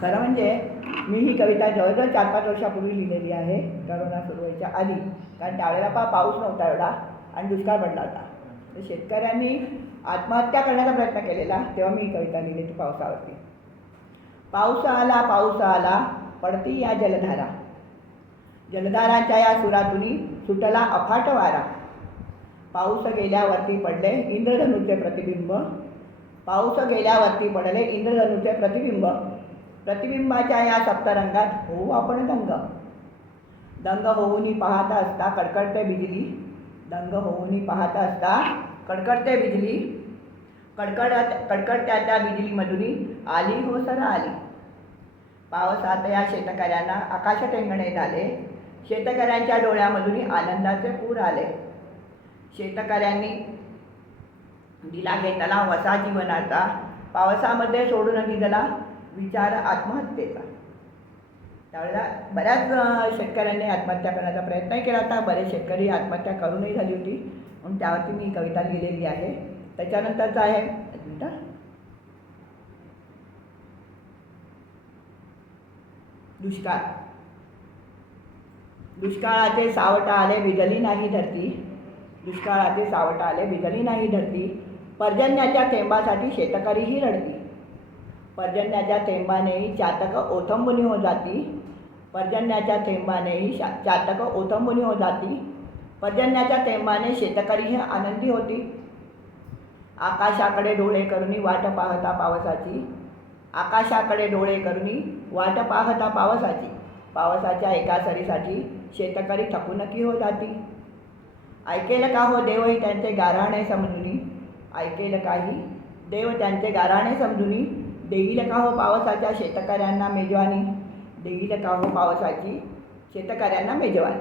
खरं म्हणजे मी ही कविता जवळजवळ 4-5 वर्षापूर्वी लिहिलेली आहे, करोना सुरू व्हायच्या आधी. कारण त्यावेळेला पाऊस नव्हता एवढा आणि दुष्काळ पडला होता. तर शेतकऱ्यांनी आत्महत्या करण्याचा प्रयत्न केलेला, तेव्हा मी ही कविता लिहिली ती पावसावरती. पाऊस आला पडती या जलधारा, जलधारांच्या या सुरातुनी सुटला अफाट वारा. पाऊस गेल्यावरती पडले इंद्रधनुचे प्रतिबिंब, पाऊस गेल्यावरती पडले इंद्रधनुचे प्रतिबिंब. प्रतिबिंबाच्या या सप्तरंगात होऊ आपण दंग. दंग होऊनी पाहता असता कडकडते बिजली, दंग होऊनी पाहता असता कडकडते बिजली. कडकडत्या त्या बिजलीमधुनी आली हो सर आली. पावसात या शेतकऱ्यांना आकाश टेंगणे झाले, शेतकऱ्यांच्या डोळ्यामधून आनंदाचे पूर आले. शेतकऱ्यांनी दिला घेतला वसा जीवनाचा, पावसामध्ये सोडून दिला विचार आत्महत्येचा. त्यावेळेला बऱ्याच शेतकऱ्यांनी आत्महत्या करण्याचा प्रयत्न केला होता. बरेच शेतकरी आत्महत्या करूनही झाली होती, म्हणून त्यावरती मी कविता लिहिलेली आहे. त्याच्यानंतरचं आहे दुष्काळ. दुष्काळाचे सावट आले भिजली नाही धरती, दुष्काळाचे सावट आले भिजली नाही धरती. पर्जन्याच्या थेंबासाठी शेतकरीही रडती, पर्जन्याच्या थेंबानेही चातक ओथंबुनी हो जाती, पर्जन्याच्या थेंबानेही चातक ओथंबुनी हो जाती. पर्जन्याच्या थेंबाने शेतकरीही आनंदी होती. आकाशाकडे डोळे करुनी वाट पाहता पावसाची, आकाशाकडे डोळे करुनी वाट पाहता पावसाची. पावसाच्या एका सरीसाठी शेतकरी थकूनकी हो जाती. ऐकेल का हो देवही त्यांचे गाऱ्हाणे समजुनी, ऐकेल काही देव त्यांचे गाऱ्हाणे समजुनी. देईल का हो पावसाच्या शेतकऱ्यांना मेजवानी, देईल का हो पावसाची शेतकऱ्यांना मेजवानी.